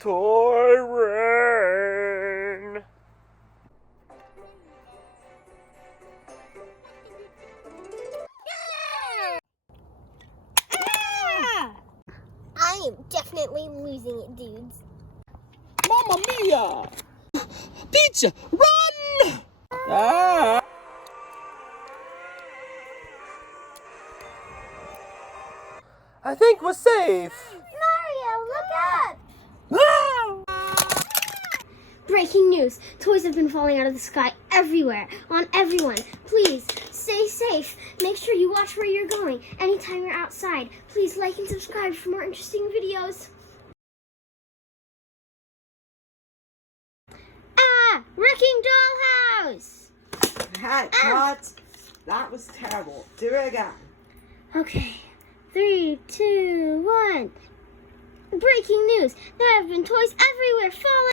Toy rain. I am definitely losing it, dudes. Mamma mia! Pizza, run! Ah! I think we're safe. Mario, look up! Ah! Breaking news. Toys have been falling out of the sky everywhere, on everyone. Please, stay safe. Make sure you watch where you're going. Anytime you're outside, please like and subscribe for more interesting videos. Ah! Wrecking Dollhouse! Cut. That was terrible. Do it again. Okay. 3, 2, 1. Breaking news. There have been toys everywhere falling